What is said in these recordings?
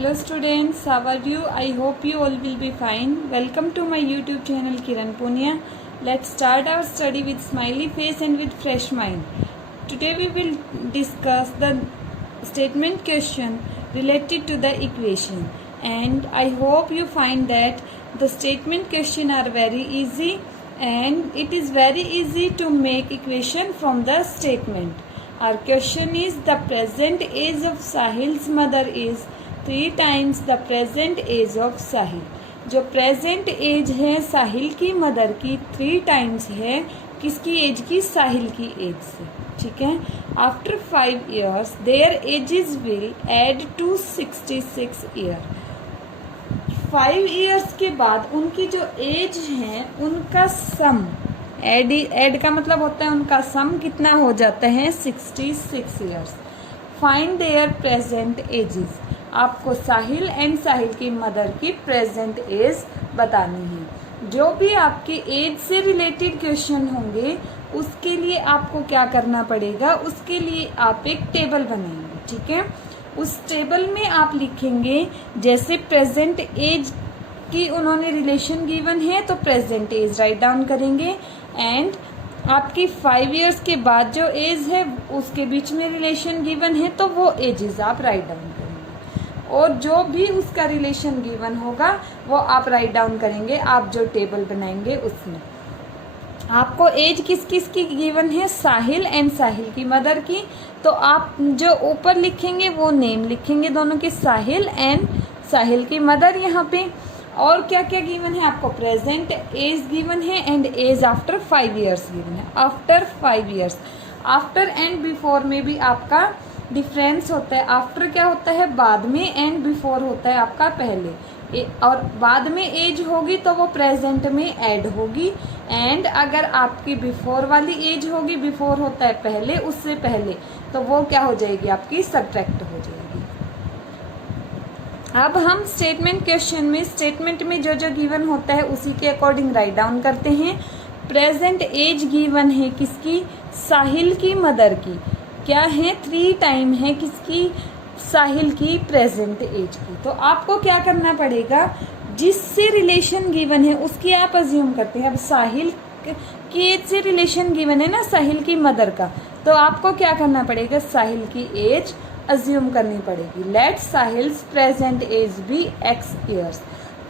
Hello students, how are you? I hope you all will be fine. Welcome to my YouTube channel Kiran Punia. Let's start our study with smiley face and with fresh mind. Today we will discuss the statement question related to the equation, and I hope you find that the statement question are very easy and it is very easy to make equation from the statement. Our question is, the present age of Sahil's mother is 3 times the present age of Sahil. जो present as है साहिल की mother की 3 times है किसकी as की? साहिल की as से. ठीक है. After 5 years their ages will add to 66 year. 5 years के बाद उनकी जो एज है उनका सम एड का मतलब होता है उनका सम कितना हो जाता है? 66 years. Find there present ages. आपको साहिल एंड साहिल की मदर की प्रेजेंट एज बतानी है. जो भी आपके एज से रिलेटेड क्वेश्चन होंगे उसके लिए आपको क्या करना पड़ेगा? उसके लिए आप एक टेबल बनाएंगे. ठीक है. उस टेबल में आप लिखेंगे जैसे प्रेजेंट एज की उन्होंने रिलेशन गिवन है तो प्रेजेंट एज राइट डाउन करेंगे, एंड आपकी 5 years के बाद जो एज है उसके बीच में रिलेशन गिवन है तो वो एजेस आप राइट डाउन करेंगे, और जो भी उसका रिलेशन गिवन होगा वो आप राइट डाउन करेंगे आप जो टेबल बनाएंगे उसमें. आपको एज किस किस की गिवन है? साहिल एंड साहिल की मदर की. तो आप जो ऊपर लिखेंगे वो नेम लिखेंगे दोनों के, साहिल एंड साहिल की मदर. यहाँ पे और क्या क्या गिवन है आपको? प्रेजेंट एज गिवन है and age after 5 years given है. After 5 years, after and before में भी आपका डिफरेंस होता है. आफ्टर क्या होता है? बाद में, एंड बिफोर होता है आपका पहले. और बाद में एज होगी तो वो प्रेजेंट में ऐड होगी, एंड अगर आपकी बिफोर वाली एज होगी, बिफोर होता है पहले, उससे पहले, तो वो क्या हो जाएगी? आपकी सब्ट्रैक्ट हो जाएगी. अब हम स्टेटमेंट क्वेश्चन में स्टेटमेंट में जो जो गिवन होता है उसी के अकॉर्डिंग राइट डाउन करते हैं. प्रेजेंट एज गिवन है किसकी? साहिल की मदर की. क्या है? 3 टाइम है किसकी? साहिल की प्रेजेंट एज की. तो आपको क्या करना पड़ेगा? जिससे रिलेशन गिवन है उसकी आप अज्यूम करते हैं. अब साहिल की एज से रिलेशन गिवन है ना साहिल की मदर का, तो आपको क्या करना पड़ेगा? साहिल की एज अज्यूम करनी पड़ेगी. Let Sahil's present age be x years.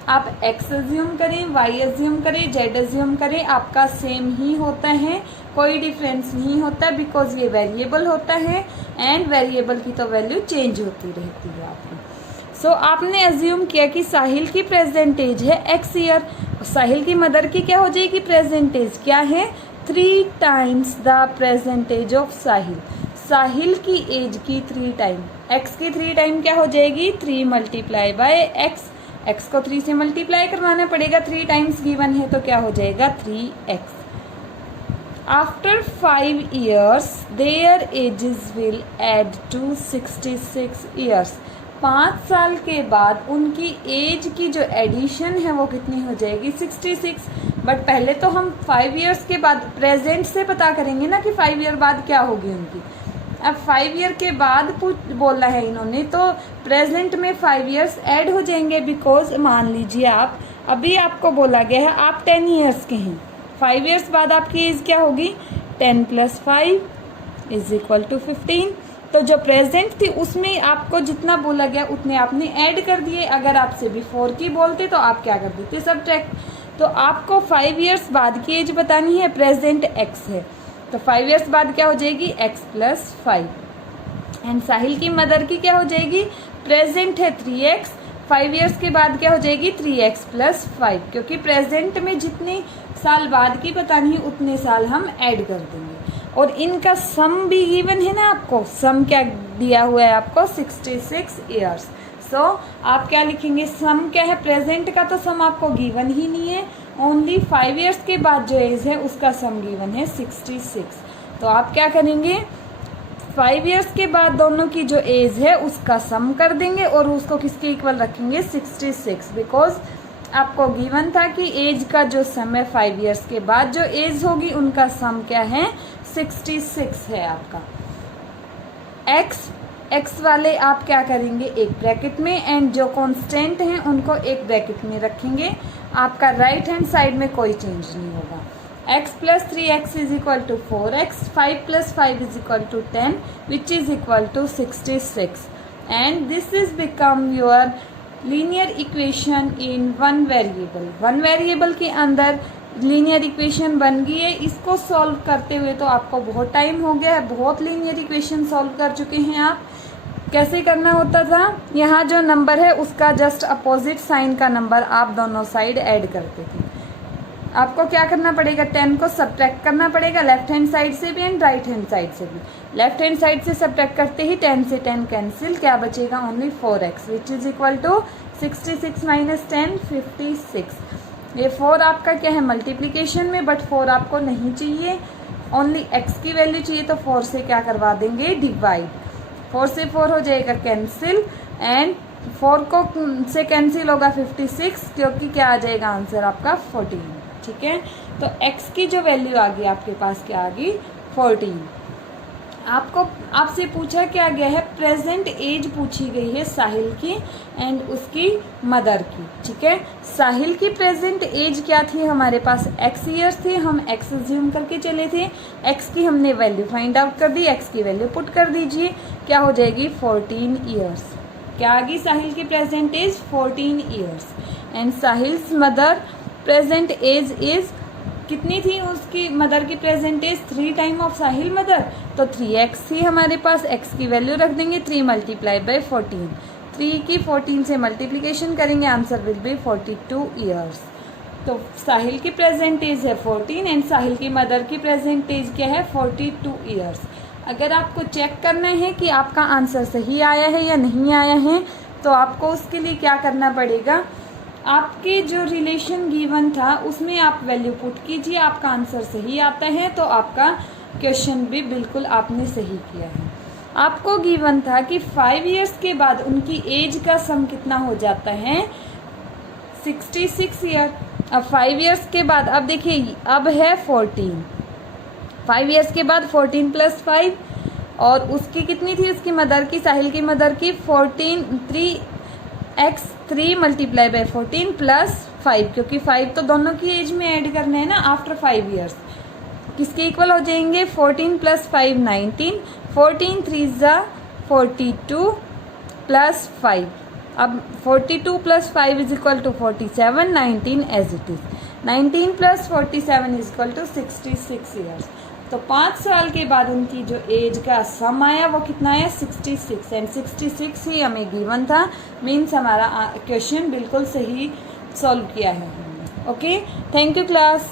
आप x अज्यूम करें, y अज्यूम करें, z अज्यूम करें, आपका सेम ही होता है, कोई डिफरेंस नहीं होता, बिकॉज ये वेरिएबल होता है एंड वेरिएबल की तो वैल्यू चेंज होती रहती है आपकी. सो आपने अज्यूम किया कि साहिल की प्रेजेंट एज है x ईयर. साहिल की मदर की क्या हो जाएगी? प्रेजेंट एज क्या है? 3 times the present age of Sahil. Sahil की एज की 3 टाइम, x की 3 टाइम क्या हो जाएगी? 3 मल्टीप्लाई बाय x. x को 3 से मल्टीप्लाई करवाना पड़ेगा, 3 टाइम्स गिवन है तो क्या हो जाएगा? 3x. After 5 years their ages will add to 66 years. 5 साल के बाद उनकी एज की जो एडिशन है वो कितनी हो जाएगी? 66. बट पहले तो हम 5 years के बाद प्रेजेंट से पता करेंगे ना कि 5 year बाद क्या होगी उनकी. अब 5 year के बाद बोला है इन्होंने तो प्रेजेंट में 5 years ऐड हो जाएंगे, बिकॉज मान लीजिए आप अभी आपको बोला गया है आप 10 years के हैं. 5 years बाद आपकी एज क्या होगी? 10 + 5 = 15. तो जो प्रेजेंट थी उसमें आपको जितना बोला गया उतने आपने ऐड कर दिए. अगर आपसे बिफोर की बोलते तो आप क्या कर देते? सब्ट्रैक्ट. तो आपको 5 years बाद की एज बतानी है, प्रेजेंट x है तो 5 years बाद क्या हो जाएगी? x + 5. एंड साहिल की मदर की क्या हो जाएगी? प्रेजेंट है 3x, 5 years के बाद क्या हो जाएगी? 3x + 5, क्योंकि प्रेजेंट में जितने साल बाद की बतानी है उतने साल हम ऐड कर देंगे. और इनका सम भी गिवन है ना आपको. सम क्या दिया हुआ है आपको? 66 ईयर्स. सो आप क्या लिखेंगे? सम क्या है? प्रेजेंट का तो सम आपको गिवन ही नहीं है, ओनली 5 years के बाद जो एज है उसका सम गिवन है 66. तो आप क्या करेंगे? 5 years के बाद दोनों की जो एज है उसका सम कर देंगे और उसको किसके इक्वल रखेंगे? 66, बिकॉज आपको गिवन था कि एज का जो सम है 5 years के बाद जो एज होगी उनका सम क्या है? 66 है आपका. x एक्स वाले आप क्या करेंगे, एक ब्रैकेट में, एंड जो कांस्टेंट हैं उनको एक ब्रैकेट में रखेंगे। आपका राइट हैंड साइड में कोई चेंज नहीं होगा। x plus 3x is equal to 4x, 5 plus 5 is equal to 10, which is equal to 66, and this is become your linear equation in one variable। one variable के अंदर linear equation बन गई है। इसको सॉल्व करते हुए तो आपको बहुत टाइम हो गया है, बहुत लीनियर इक्वेशन सॉल्व कर चुके हैं आप। कैसे करना होता था, यहाँ जो नंबर है उसका जस्ट अपोजिट साइन का नंबर आप दोनों साइड ऐड करते थे। आपको क्या करना पड़ेगा, 10 को सब्ट्रैक्ट करना पड़ेगा लेफ्ट हैंड साइड से भी एंड राइट हैंड साइड से भी। लेफ्ट हैंड साइड से सब्ट्रैक्ट करते ही 10 से 10 कैंसिल, क्या बचेगा, only 4x, which is equal to 66 minus 10 56। ये 4 आपका क्या है मल्टीप्लीकेशन में, बट 4 आपको नहीं चाहिए, ओनली x की वैल्यू चाहिए, तो 4 से क्या करवा देंगे, डिवाइड। 4 से 4 हो जाएगा कैंसिल, एंड 4 को से कैंसिल होगा 56, क्योंकि क्या आ जाएगा आंसर आपका 14। ठीक है, तो x की जो वैल्यू आ गई आपके पास क्या आ गई, 14। आपसे पूछा क्या गया है, प्रेजेंट एज पूछी गई है साहिल की एंड उसकी मदर की। ठीक है, साहिल की प्रेजेंट एज क्या थी, हमारे पास x ईयर्स थी, हम x अज्यूम करके चले थे, x की हमने वैल्यू फाइंड आउट कर दी, x की वैल्यू पुट कर दीजिए, क्या हो जाएगी 14 ईयर्स। क्या आ गई साहिल की present age 14 years, and Sahil's mother present age is कितनी थी, उसकी मदर की present age 3 time of Sahil mother, तो 3x थी हमारे पास, x की वैल्यू रख देंगे 3 मल्टीप्लाई बाई 14, 3 की 14 से मल्टीप्लिकेशन करेंगे, आंसर विल बी 42 ईयर्स। तो साहिल की प्रेजेंट एज है 14 एंड साहिल की मदर की प्रेजेंट एज क्या है 42 ईयर्स। अगर आपको चेक करना है कि आपका आंसर सही आया है या नहीं आया है, तो आपको उसके लिए क्या करना पड़ेगा, आपके जो रिलेशन गिवन था उसमें आप वैल्यू पुट कीजिए, आपका आंसर सही आता है तो आपका क्वेश्चन भी बिल्कुल आपने सही किया है। आपको गिवन था कि 5 इयर्स के बाद उनकी एज का सम कितना हो जाता है, 66 ईयर। अब 5 इयर्स के बाद, अब देखिए अब है 14, 5 इयर्स के बाद 14 प्लस 5, और उसकी कितनी थी, उसकी मदर की, साहिल की मदर की 14, 3x 3 मल्टीप्लाई बाई 14 प्लस 5, क्योंकि 5 तो दोनों की एज में ऐड करने हैं ना आफ्टर 5 इयर्स, किसके इक्वल हो जाएंगे 14 प्लस 5 19, 14 3 ज़ा 42 प्लस 5, अब 42 plus 5 is equal to 47, 19 as it is, 19 plus 47 is equal to 66 years. तो 5 साल के बाद उनकी जो एज का सम आया वो कितना है 66, एंड 66 ही हमें गिवन था, मीन्स हमारा क्वेश्चन बिल्कुल सही सॉल्व किया है हमने। Okay, thank you class.